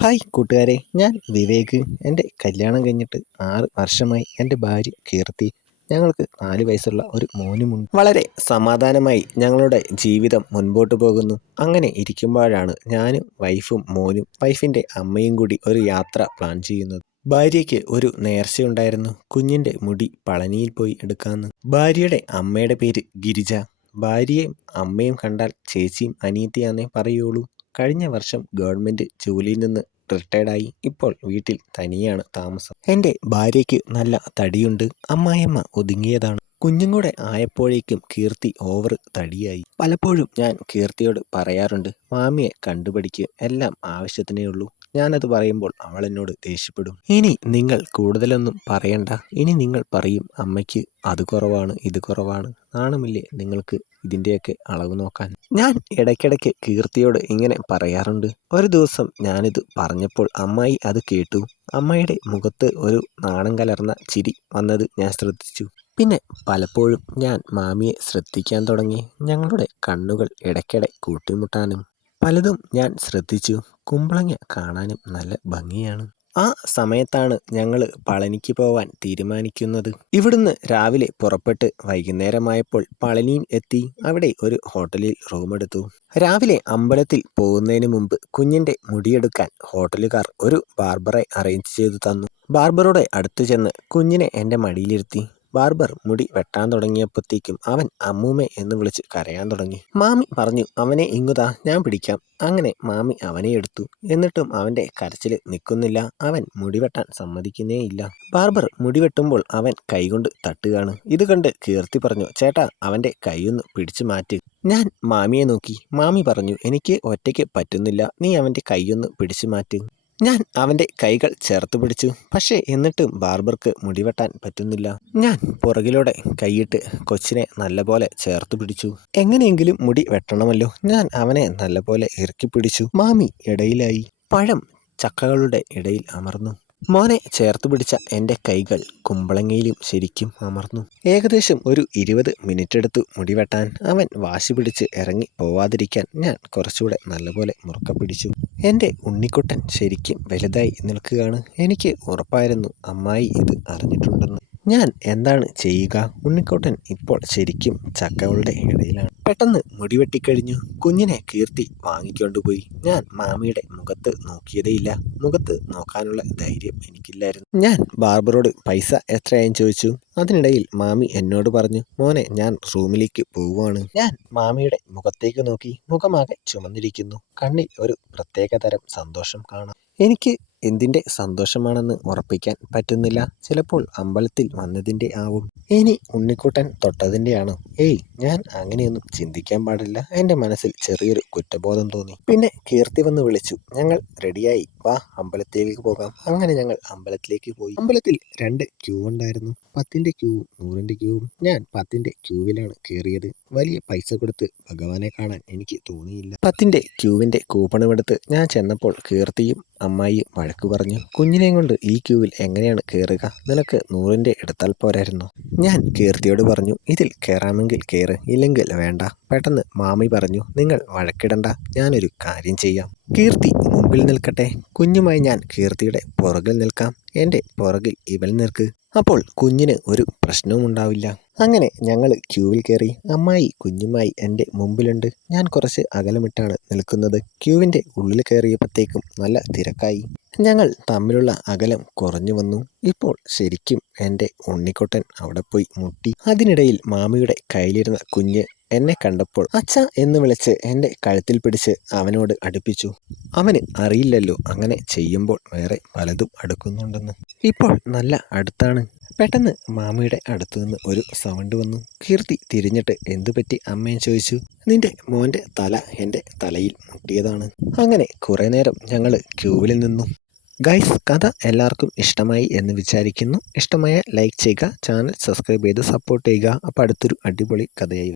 Hi കൂട്ടുകാരെ, ഞാൻ വിവേക്. എൻ്റെ കല്യാണം കഴിഞ്ഞിട്ട് 6 വർഷമായി. എൻ്റെ ഭാര്യ കീർത്തി. ഞങ്ങൾക്ക് 4 വയസ്സുള്ള ഒരു മോനുമുണ്ട്. വളരെ സമാധാനമായി ഞങ്ങളുടെ ജീവിതം മുൻപോട്ട് പോകുന്നു. അങ്ങനെ ഇരിക്കുമ്പോഴാണ് ഞാനും വൈഫും മോനും വൈഫിൻ്റെ അമ്മയും കൂടി ഒരു യാത്ര പ്ലാൻ ചെയ്യുന്നത്. ഭാര്യയ്ക്ക് ഒരു നേർച്ചയുണ്ടായിരുന്നു, കുഞ്ഞിൻ്റെ മുടി പളനിയിൽ പോയി എടുക്കാമെന്ന്. ഭാര്യയുടെ അമ്മയുടെ പേര് ഗിരിജ. ഭാര്യയും അമ്മയും കണ്ടാൽ ചേച്ചിയും അനിയത്തിയാന്നേ പറയുള്ളൂ. കഴിഞ്ഞ വർഷം ഗവൺമെൻറ് ജോലിയിൽ നിന്ന് റിട്ടയർഡായി. ഇപ്പോൾ വീട്ടിൽ തനിയാണ് താമസം. എൻ്റെ ഭാര്യയ്ക്ക് നല്ല തടിയുണ്ട്. അമ്മായിയമ്മ ഒതുങ്ങിയതാണ്. കുഞ്ഞും കൂടെ ആയപ്പോഴേക്കും കീർത്തി ഓവർ തടിയായി. പലപ്പോഴും ഞാൻ കീർത്തിയോട് പറയാറുണ്ട്, മാമിയെ കണ്ടുപിടിക്ക്, എല്ലാം ആവശ്യത്തിനേ ഉള്ളൂ. ഞാനത് പറയുമ്പോൾ അവൾ എന്നോട് ദേഷ്യപ്പെടും. ഇനി നിങ്ങൾ കൂടുതലൊന്നും പറയണ്ട. ഇനി നിങ്ങൾ പറയും അമ്മയ്ക്ക് അത് കുറവാണ് ഇത് കുറവാണ്. നാണമില്ലേ നിങ്ങൾക്ക് ഇതിൻ്റെയൊക്കെ അളവ് നോക്കാൻ? ഞാൻ ഇടയ്ക്കിടയ്ക്ക് കീർത്തിയോട് ഇങ്ങനെ പറയാറുണ്ട്. ഒരു ദിവസം ഞാനിത് പറഞ്ഞപ്പോൾ അമ്മായി അത് കേട്ടു. അമ്മയുടെ മുഖത്ത് ഒരു നാണം കലർന്ന ചിരി വന്നത് ഞാൻ ശ്രദ്ധിച്ചു. പിന്നെ പലപ്പോഴും ഞാൻ മാമിയെ ശ്രദ്ധിക്കാൻ തുടങ്ങി. ഞങ്ങളുടെ കണ്ണുകൾ ഇടയ്ക്കിടെ കൂട്ടിമുട്ടാനും പലതും ഞാൻ ശ്രദ്ധിച്ചു. കുമ്പളങ്ങ കാണാനും നല്ല ഭംഗിയാണ്. ആ സമയത്താണ് ഞങ്ങൾ പളനിക്ക് പോവാൻ തീരുമാനിക്കുന്നത്. ഇവിടുന്ന് രാവിലെ പുറപ്പെട്ട് വൈകുന്നേരമായപ്പോൾ പളനിയിൽ എത്തി. അവിടെ ഒരു ഹോട്ടലിൽ റൂമെടുത്തു. രാവിലെ അമ്പലത്തിൽ പോകുന്നതിന് മുമ്പ് കുഞ്ഞിൻ്റെ മുടിയെടുക്കാൻ ഹോട്ടലുകാർ ഒരു ബാർബറെ അറേഞ്ച് ചെയ്തു തന്നു. ബാർബറുടെ അടുത്ത് ചെന്ന് കുഞ്ഞിനെ എൻ്റെ മടിയിലിരുത്തി. ബാർബർ മുടി വെട്ടാൻ തുടങ്ങിയപ്പോഴത്തേക്കും അവൻ അമ്മൂമ്മേ എന്ന് വിളിച്ച് കരയാൻ തുടങ്ങി. മാമി പറഞ്ഞു, അവനെ ഇങ്ങുതാ, ഞാൻ പിടിക്കാം. അങ്ങനെ മാമി അവനെ എടുത്തു. എന്നിട്ടും അവൻ്റെ കരച്ചിൽ നിൽക്കുന്നില്ല. അവൻ മുടി വെട്ടാൻ സമ്മതിക്കുന്നേയില്ല. ബാർബർ മുടി വെട്ടുമ്പോൾ അവൻ കൈകൊണ്ട് തട്ടുകയാണ്. ഇത് കണ്ട് കീർത്തി പറഞ്ഞു, ചേട്ടാ അവൻ്റെ കൈയൊന്ന് പിടിച്ചു മാറ്റ്. ഞാൻ മാമിയെ നോക്കി. മാമി പറഞ്ഞു, എനിക്ക് ഒറ്റയ്ക്ക് പറ്റുന്നില്ല, നീ അവൻ്റെ കൈയൊന്ന് പിടിച്ചു മാറ്റ്. ഞാൻ അവൻ്റെ കൈകൾ ചേർത്ത് പിടിച്ചു. പക്ഷേ എന്നിട്ടും ബാർബർക്ക് മുടിവെട്ടാൻ പറ്റുന്നില്ല. ഞാൻ പുറകിലൂടെ കൈയിട്ട് കൊച്ചിനെ നല്ലപോലെ ചേർത്ത് പിടിച്ചു. എങ്ങനെയെങ്കിലും മുടി വെട്ടണമല്ലോ. ഞാൻ അവനെ നല്ലപോലെ ഇറുക്കി പിടിച്ചു. മാമി ഇടയിലായി. പഴം ചക്കകളുടെ ഇടയിൽ അമർന്നു. മോനെ ചേർത്ത് പിടിച്ച എൻ്റെ കൈകൾ കുമ്പളങ്ങയിലും ശരിക്കും അമർന്നു. ഏകദേശം ഒരു 20 മിനിറ്റ് എടുത്തു മുടി വെട്ടാൻ. അവൻ വാശി പിടിച്ച് ഇറങ്ങി പോവാതിരിക്കാൻ ഞാൻ കുറച്ചുകൂടെ നല്ലപോലെ മുറുക്ക പിടിച്ചു. എൻ്റെ ഉണ്ണിക്കുട്ടൻ ശരിക്കും വലുതായി നിൽക്കുകയാണ്. എനിക്ക് ഉറപ്പായിരുന്നു അമ്മായി ഇത് അറിഞ്ഞിട്ടുണ്ടെന്ന്. ഞാൻ എന്താണ് ചെയ്യുക? ഉണ്ണിക്കുട്ടൻ ഇപ്പോൾ ശരിക്കും ചക്കകളുടെ ഇടയിലാണ്. പെട്ടെന്ന് മുടി വെട്ടിക്കഴിഞ്ഞു. കുഞ്ഞിനെ കീർത്തി വാങ്ങിക്കൊണ്ടുപോയി. ഞാൻ മാമിയുടെ മുഖത്ത് നോക്കിയതേയില്ല. മുഖത്ത് നോക്കാനുള്ള ധൈര്യം എനിക്കില്ലായിരുന്നു. ഞാൻ ബാർബറോട് പൈസ എത്രയായും ചോദിച്ചു. അതിനിടയിൽ മാമി എന്നോട് പറഞ്ഞു, മോനെ ഞാൻ റൂമിലേക്ക് പോവുകയാണ്. ഞാൻ മാമിയുടെ മുഖത്തേക്ക് നോക്കി. മുഖമാകെ ചുമന്നിരിക്കുന്നു. കണ്ണിൽ ഒരു പ്രത്യേകതരം സന്തോഷം കാണാം. എനിക്ക് എന്തിൻ്റെ സന്തോഷമാണെന്ന് ഉറപ്പിക്കാൻ പറ്റുന്നില്ല. ചിലപ്പോൾ അമ്പലത്തിൽ വന്നതിൻ്റെ ആവും. ഇനി ഉണ്ണിക്കുട്ടൻ തൊട്ടതിൻ്റെ ആണോ? ഏയ്, ഞാൻ അങ്ങനെയൊന്നും ചിന്തിക്കാൻ പാടില്ല. എൻ്റെ മനസ്സിൽ ചെറിയൊരു കുറ്റബോധം തോന്നി. പിന്നെ കീർത്തി വന്ന് വിളിച്ചു. ഞങ്ങൾ റെഡിയായി, വാ അമ്പലത്തിലേക്ക് പോകാം. അങ്ങനെ ഞങ്ങൾ അമ്പലത്തിലേക്ക് പോയി. അമ്പലത്തിൽ 2 ക്യൂ ഉണ്ടായിരുന്നു, 10ൻ്റെ ക്യൂവും 100ൻ്റെ ക്യൂവും. ഞാൻ 10ൻ്റെ ക്യൂവിലാണ് കയറിയത്. വലിയ പൈസ കൊടുത്ത് ഭഗവാനെ കാണാൻ എനിക്ക് തോന്നിയില്ല. 10ൻ്റെ ക്യൂവിൻ്റെ കൂപ്പണും എടുത്ത് ഞാൻ ചെന്നപ്പോൾ കീർത്തിയും അമ്മായിയും വഴക്ക് പറഞ്ഞു. കുഞ്ഞിനെയും കൊണ്ട് ഈ ക്യൂവിൽ എങ്ങനെയാണ് കയറുക? നിനക്ക് 100ൻ്റെ എടുത്താൽ പോരായിരുന്നു. ഞാൻ കീർത്തിയോട് പറഞ്ഞു, ഇതിൽ കയറാമെങ്കിൽ കയറ്, ഇല്ലെങ്കിൽ വേണ്ട. പെട്ടെന്ന് മാമി പറഞ്ഞു, നിങ്ങൾ വഴക്കിടണ്ട, ഞാനൊരു കാര്യം ചെയ്യാം. കീർത്തി മുമ്പിൽ നിൽക്കട്ടെ, കുഞ്ഞുമായി ഞാൻ കീർത്തിയുടെ പുറകിൽ നിൽക്കാം. എൻ്റെ പുറകിൽ ഇവൾ നിൽക്ക്. അപ്പോൾ കുഞ്ഞിന് ഒരു പ്രശ്നവും ഉണ്ടാവില്ല. അങ്ങനെ ഞങ്ങൾ ക്യൂവിൽ കയറി. അമ്മായി കുഞ്ഞുമായി എൻ്റെ മുമ്പിലുണ്ട്. ഞാൻ കുറച്ച് അകലമിട്ടാണ് നിൽക്കുന്നത്. ക്യൂവിൻ്റെ ഉള്ളിൽ കയറിയപ്പോഴത്തേക്കും നല്ല തിരക്കായി. ഞങ്ങൾ തമ്മിലുള്ള അകലം കുറഞ്ഞു വന്നു. ഇപ്പോൾ ശരിക്കും എൻ്റെ ഉണ്ണിക്കുട്ടൻ അവിടെ പോയി മുട്ടി. അതിനിടയിൽ മാമിയുടെ കയ്യിലിരുന്ന കുഞ്ഞ് എന്നെ കണ്ടപ്പോൾ അച്ഛ എന്ന് വിളിച്ച് എൻ്റെ കഴുത്തിൽ പിടിച്ച് അവനോട് അടുപ്പിച്ചു. അവന് അറിയില്ലല്ലോ അങ്ങനെ ചെയ്യുമ്പോൾ വേറെ പലതും അടുക്കുന്നുണ്ടെന്ന്. ഇപ്പോൾ നല്ല അടുത്താണ്. പെട്ടെന്ന് മാമിയുടെ അടുത്തു നിന്ന് ഒരു സൗണ്ട് വന്നു. കീർത്തി തിരിഞ്ഞിട്ട് എന്തു പറ്റി അമ്മയെ ചോദിച്ചു. നിന്റെ മോൻ്റെ തല എൻ്റെ തലയിൽ മുട്ടിയതാണ്. അങ്ങനെ കുറേ നേരം ഞങ്ങൾ ക്യൂവിൽ നിന്നു. ഗൈസ്, കഥ എല്ലാവർക്കും ഇഷ്ടമായി എന്ന് വിചാരിക്കുന്നു. ഇഷ്ടമായ ലൈക്ക് ചെയ്യുക, ചാനൽ സബ്സ്ക്രൈബ് ചെയ്ത് സപ്പോർട്ട് ചെയ്യുക. അപ്പോൾ അടുത്തൊരു അടിപൊളി കഥയായി